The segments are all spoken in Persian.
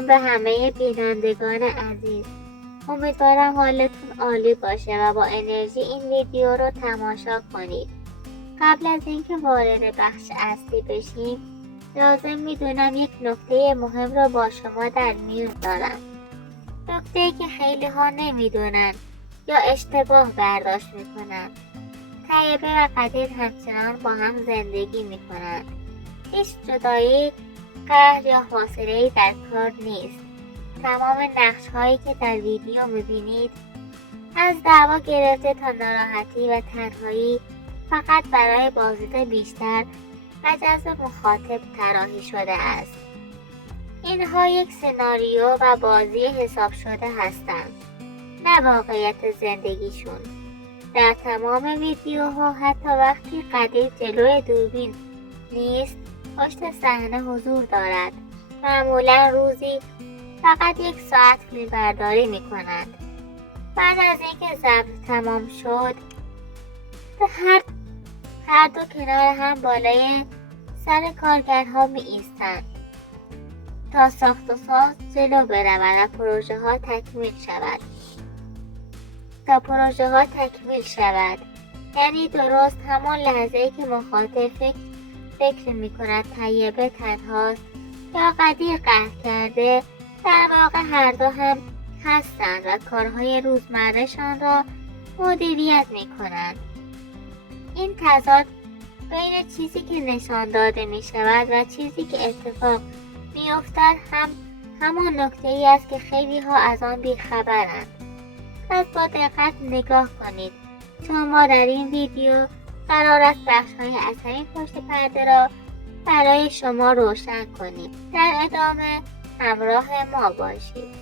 سلام به همه بینندگان عزیز. امیدوارم حالتون عالی باشه و با انرژی این ویدیو رو تماشا کنید. قبل از اینکه وارد بخش اصلی بشیم لازم میدونم یک نکته مهم رو با شما در میون دارم. نکته‌ای که خیلی ها نمیدونن یا اشتباه برداشت میکنن. طیبه و قدیر همچنان با هم زندگی میکنن. هیچ جدایی، قهر یا فاصله‌ای در کار نیست. تمام نقش هایی که در ویدیو میبینید از دعوا گرفته تا ناراحتی و تنهایی فقط برای بازدید بیشتر و جذب مخاطب طراحی شده است. اینها یک سناریو و بازی حساب شده هستند، نه واقعیت زندگیشون. در تمام ویدیوها حتی وقتی قدیر جلوی دوربین نیست پشت صحنه حضور دارد. معمولا روزی فقط 1 ساعت فیلمبرداری می کنند. بعد از اینکه ضبط تمام شد هر دو کنار هم بالای سر کارگرها می ایستند تا ساخت و ساز جلو برود و پروژه ها تکمیل شود. یعنی درست همان لحظه‌ای که مخاطب فکر می کند طیبه تنهاست یا قدیر قهر کرده، در واقع هر دو هم هستند و کارهای روزمرهشان را مدیریت می کنند. این تضاد بین چیزی که نشان داده می شود و چیزی که اتفاق می افتد همان نکته ای است که خیلی ها از آن بیخبرند. پس با دقت نگاه کنید، چون ما در این ویدیو قرار است بخش‌های اثری پشت پرده را برای شما روشن کنیم. در ادامه همراه ما باشید.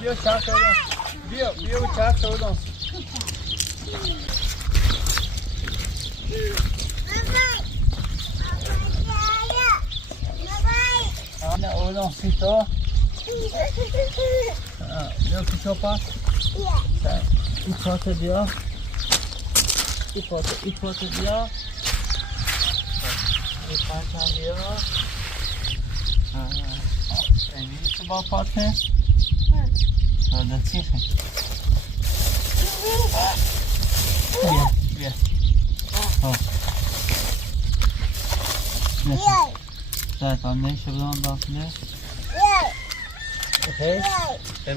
بیا چپ شدم. بیا چپ شدم. نه اولم سیتا. بیا پیشا پاس. این پاس بیا. این پاس بیا. این پاس هم بیا. این تو با پاسه. ده چیخه بیا بیا تا نشه بدون داخله خیلی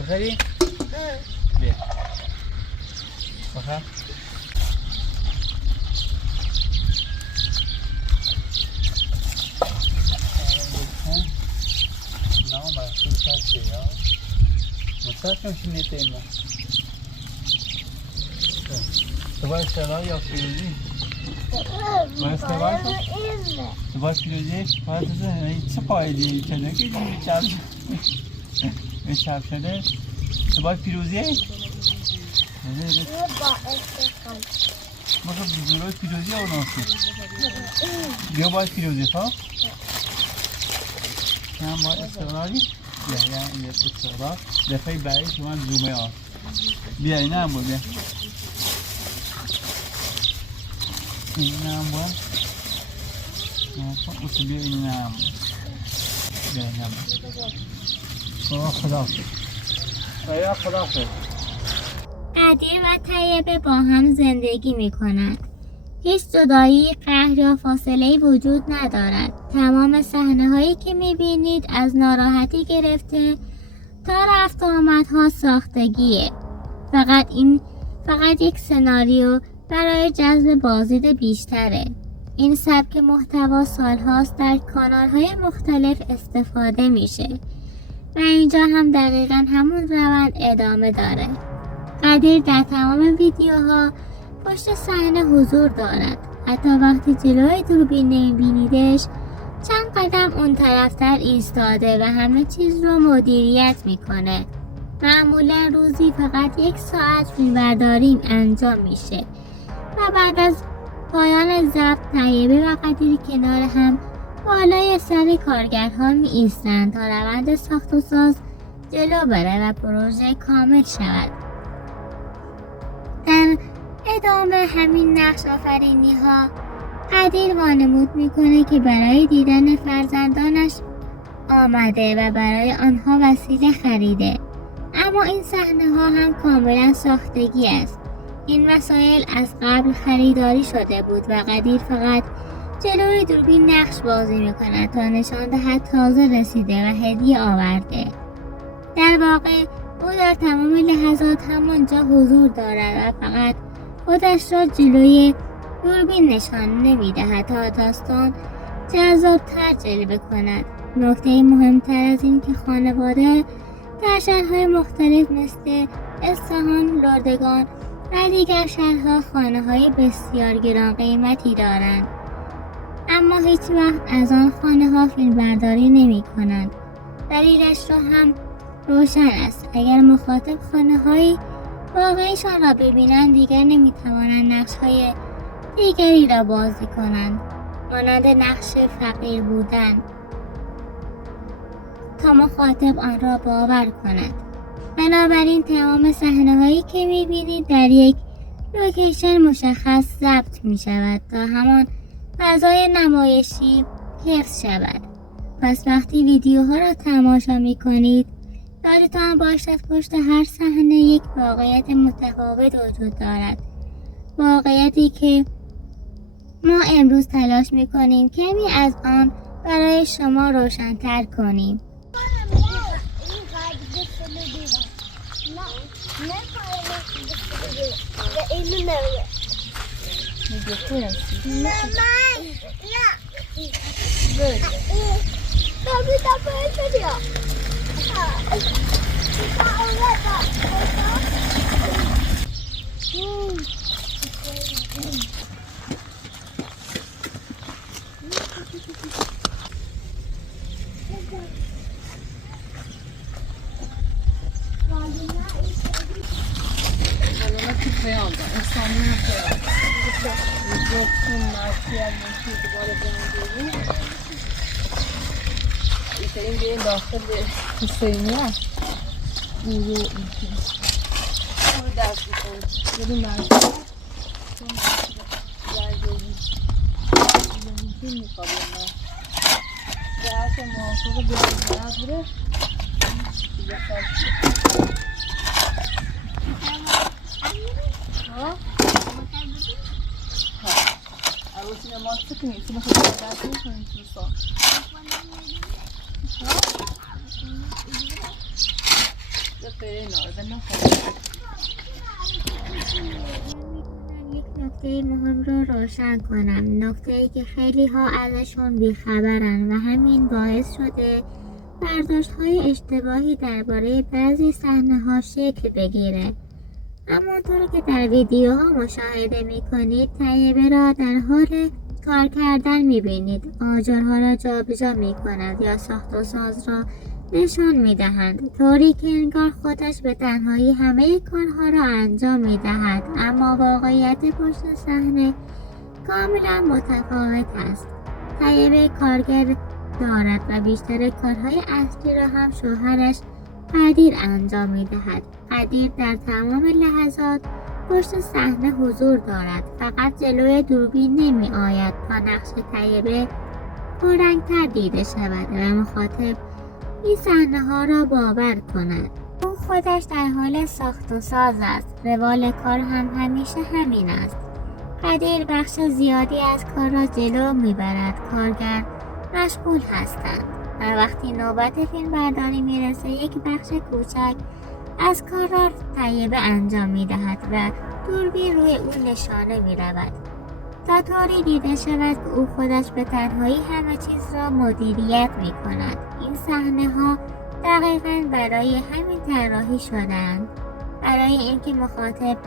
خیلی بیا بخیر نه باید چیزی یا مستقیم شنی تیمه تو باید سرای یا فیروزی باید سرای تو باید فیروزی باید چه پایدی چنه که چپ شده تو باید فیروزی مثلا بزرگای فیروزی ها ناسی بیا باید فیروزی خواه هم باید استقلالی بیا یه استقلال دفعه برای که من زومه ها بیا اینه هم بود بیا اینه هم بود اصلا بیا اینه هم بود بیا اینه هم بود خدا قدیر و طیبه با هم زندگی می کنند. هیچ جدایی، قهر یا فاصله‌ای وجود ندارد. تمام صحنه‌هایی که می‌بینید از ناراحتی گرفته تا رفت و آمدها ساختگیه. فقط یک سناریو برای جذب بازدید بیشتره. این سبک محتوا سالهاست در کانال‌های مختلف استفاده میشه و اینجا هم دقیقاً همون روند ادامه داره. قدیر در تمام ویدیوها پشت صحنه حضور دارد. حتی وقتی جلوی دوربین نمیبینیدش چند قدم اون طرفتر ایستاده و همه چیز رو مدیریت میکنه. معمولا روزی فقط 1 ساعت فیلمبرداری انجام میشه و بعد از پایان ضبط طیبه و قدیر کنار هم بالای سر کارگرها می ایستند تا روند ساخت و ساز جلو بره و پروژه کامل شود. در ادامه همین نقش آفرینی ها قدیر وانمود میکنه که برای دیدن فرزندانش آمده و برای آنها وسیله خریده، اما این صحنه ها هم کاملا ساختگی است. این وسایل از قبل خریداری شده بود و قدیر فقط جلوی دوربین نقش بازی میکند تا نشان دهد تازه رسیده و هدیه آورده. در واقع او در تمام لحظات همانجا حضور دارد و فقط خودش را جلوی دوربین نشان نمیدهد تا داستان جذاب‌تر جلوه کند. نکته مهمتر از این که خانواده در شهرهای مختلف مثل اصفهان، لردگان و دیگر شهرها خانه‌های بسیار گران قیمتی دارند، اما هیچ وقت از آن خانه‌ها فیلمبرداری نمی‌کنند. دلیلش را هم روشن است. اگر مخاطب خانه‌های واقعیشان را ببینند دیگر نمی‌توانند نقش‌های دیگری را بازی کنند، مانند نقش فقیر بودن، تا مخاطب آن را باور کند. بنابراین تمام صحنه‌هایی که می‌بینید در یک لوکیشن مشخص ضبط می‌شود تا همان فضای نمایشی حفظ شود. پس وقتی ویدیوها را تماشا می‌کنید یادتان باشد پشت هر صحنه یک واقعیت متفاوت وجود دارد، واقعیتی که ما امروز تلاش می‌کنیم کمی از آن برای شما روشن‌تر کنیم. این داخل حسینیه اونجا دست بکنم بدون مرسا این میخواب من درست موافق بیاد بره البته ما سکنیم تو میخواد درست میکنیم تو سا یک نکته مهم رو روشن کنم، نکته‌ای که خیلی ها ازشون بیخبرن و همین باعث شده برداشت‌های اشتباهی درباره بعضی صحنه‌ها شکل بگیره. اما طور که در ویدیوها مشاهده می‌کنید طیبه را در حال کار کردن می‌بینید، آجرها را جابجا می‌کند یا ساخت و ساز را نشان می‌دهند، طوری که انگار خودش به تنهایی همه کارها را انجام می‌دهد، اما واقعیت پشت صحنه کاملا متفاوت است. طیبه کارگر دارد و بیشتر کارهای اصلی را هم شوهرش قدیر انجام می‌دهد. قدیر در تمام لحظات پشت صحنه حضور دارد، فقط جلوی دوربین نمی آید تا نقش طیبه پررنگ‌تر دیده شود و مخاطب این صحنه ها را باور کند. او خودش در حال ساخت و ساز است، روال کار هم همیشه همین است. قدیر بخش زیادی از کار را جلو میبرد، کارگر مشغول هستند و وقتی نوبت فیلم برداری میرسه یک بخش کوچک از کار را طیبه انجام میدهد و دوربین روی او نشانه میرود تا طوری دیده شود که او خودش به تنهایی همه چیز را مدیریت میکند. این صحنه ها دقیقاً برای همین طراحی شدند، برای اینکه مخاطب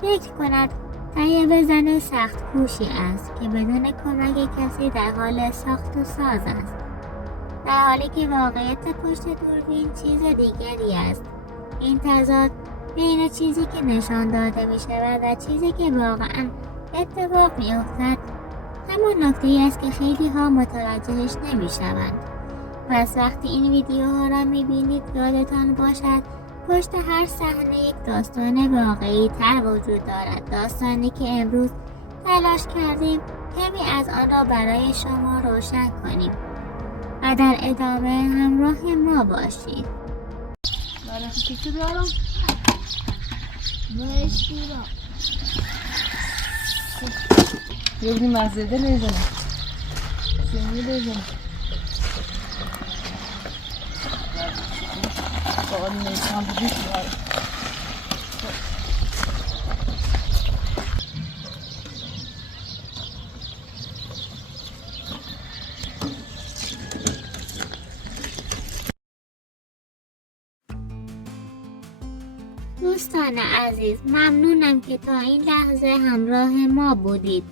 فکر کند طیبه زن سخت کوشی است که بدون کمک کسی در حال ساخت و ساز است، در حالی که واقعیت پشت دوربین چیز دیگری است. این تضاد بین چیزی که نشان داده می شود و چیزی که واقعا اتفاق می افتد همان نکته است که خیلی ها متوجهش نمی شوند. پس وقتی این ویدیوها را می بینید یادتان باشد پشت هر صحنه یک داستان واقعی تر وجود دارد، داستانی که امروز تلاش کردیم کمی از آن را برای شما روشن کنیم و در ادامه همراه ما باشید. برای چی بیارم؟ باش بیارم. یه بودی مزده لیزنه سنگی لیزنه باقا نیستم بودیش بیارم. دوستان عزیز، ممنونم که تا این لحظه همراه ما بودید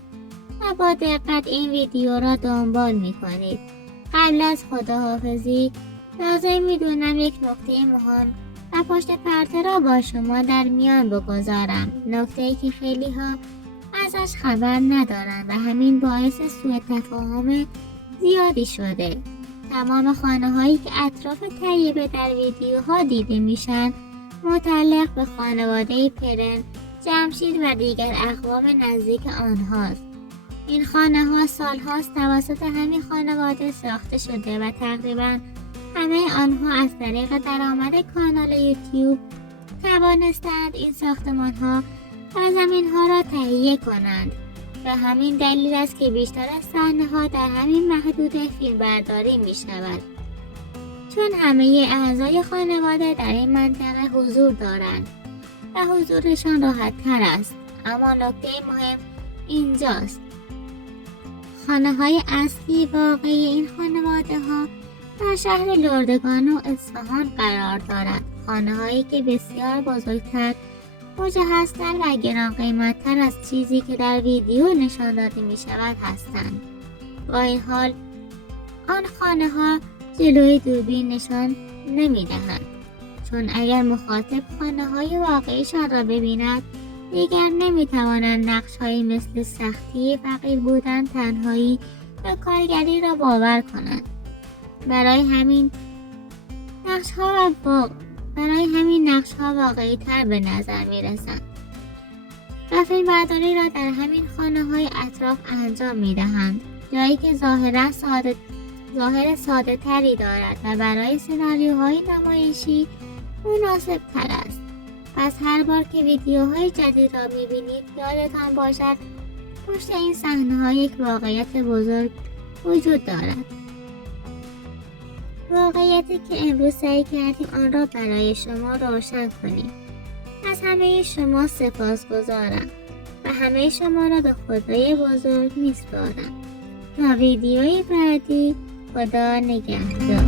و با دقت این ویدیو را دنبال می کنید. قبل از خداحافظی لازم میدونم یک نکته مهم و پشت پرده را با شما در میان بگذارم، نکته‌ای که خیلی ها ازش خبر ندارن و همین باعث سوء تفاهم زیادی شده. تمام خانه هایی که اطراف طیبه در ویدیوها دیده میشن متعلق به خانواده پرن، جمشید و دیگر اقوام نزدیک آنهاست. این خانه ها سال هاست توسط همین خانواده ساخته شده و تقریبا همه آنها از طریق درآمد کانال یوتیوب توانستند این ساختمان ها و زمین ها را تهیه کنند. به همین دلیل است که بیشتر از صحنه ها در همین محدوده فیلم برداری می شود، چون همه اعضای خانواده در این منطقه حضور دارند و حضورشان راحت تر است. اما نکته مهم اینجاست، خانه های اصلی واقعی این خانواده ها در شهر لردگان و اصفهان قرار دارد، خانه هایی که بسیار بزرگتر، مجهزتر و گران قیمتتر از چیزی که در ویدیو نشان داده می شود هستند. با این حال آن خانه ها جلوی دوربین نشان نمی دهند، چون اگر مخاطب خانه های واقعیشان را ببیند دیگر نمی توانند نقش هایی مثل سختی، فقیر بودن، تنهایی و کارگری را باور کنند. برای همین نقش ها واقعی تر به نظر می رسند و فیلم برداری را در همین خانه های اطراف انجام می دهند، جایی که ظاهر ساده تری دارد و برای سناریوهای نمایشی مناسب تر است. پس هر بار که ویدیوهای جدید را می بینید یادتان باشد پشت این صحنه ها یک واقعیت بزرگ وجود دارد، واقعیتی که امروز سعی کردیم آن را برای شما روشن کنیم. از همه شما سپاسگزارم و همه شما را به خدای بزرگ میسپارم. تا ویدیوی بعدی، خدا نگهدار.